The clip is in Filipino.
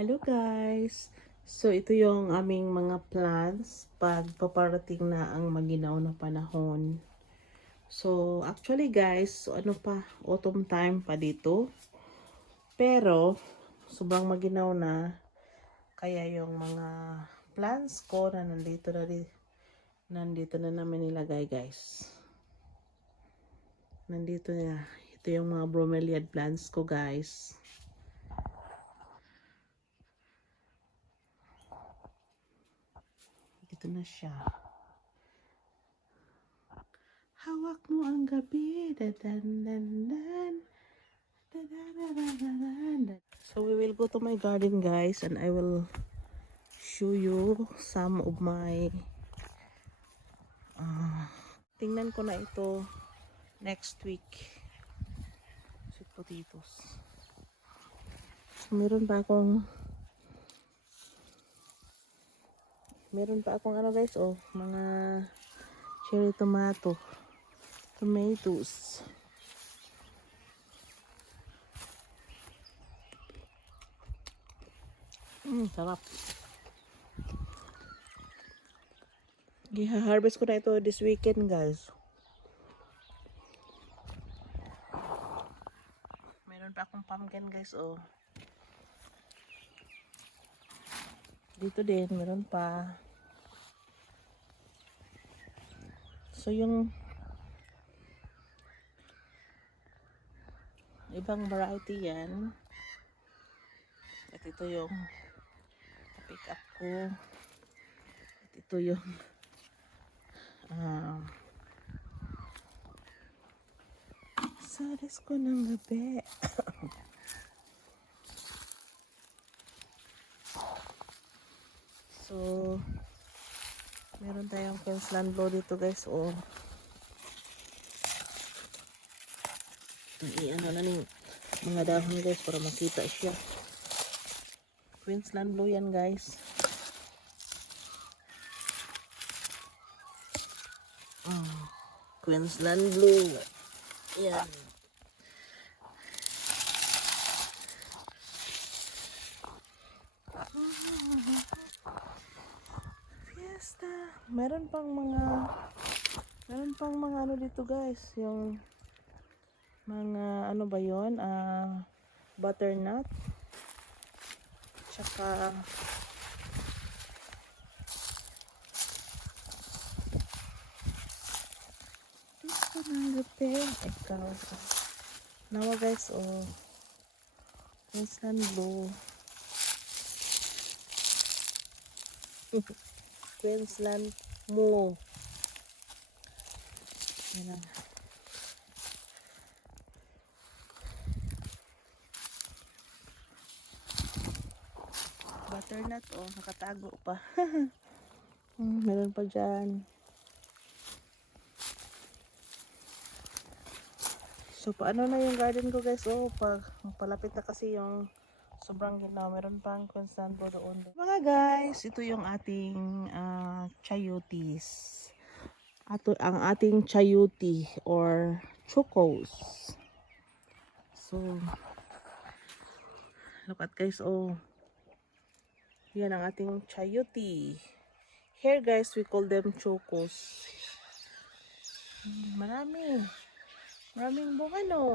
Hello guys! So ito yung aming mga plans pag paparating na ang maginaw na panahon. So actually guys, so ano pa, autumn time pa dito. Pero sobrang maginaw na, kaya yung mga plants ko na nandito na namin nilagay guys. Nandito na. Ito yung mga bromeliad plants ko guys. Ito na siya. Hawak mo ang gabi. So we will go to my garden guys, and I will show you some of my tingnan ko na ito next week. Sweet potatoes. So, meron pa akong ano guys, mga cherry tomatoes. Sarap. I-harvest ko na ito this weekend guys. Meron pa akong pumpkin guys, dito din meron pa. So yung ibang variety yan. At ito yung pick up ko. At ito yung saris ko ng gabi. So meron tayong Queensland Blue dito guys. Iyan na ng mga dahon guys para makita siya. Queensland Blue yan guys. Queensland Blue. Yan. Fiesta. Meron pang mga ano dito guys, yung mga ano ba yon, butternut, tsaka ito ng gabi. Ikaw nawa guys, Queensland Blue. Queensland Mo. Yan lang. Butternut, nakatago pa. Meron pa dyan. So paano na yung garden ko guys, pag palapit na kasi yung sobrang ginaw, meron pang constant po doon. Mga guys, ito yung ating chayotes. Ang ating chayote or chocos. So look at guys, yan ang ating chayote. Here guys, we call them chocos. Maraming bunga no.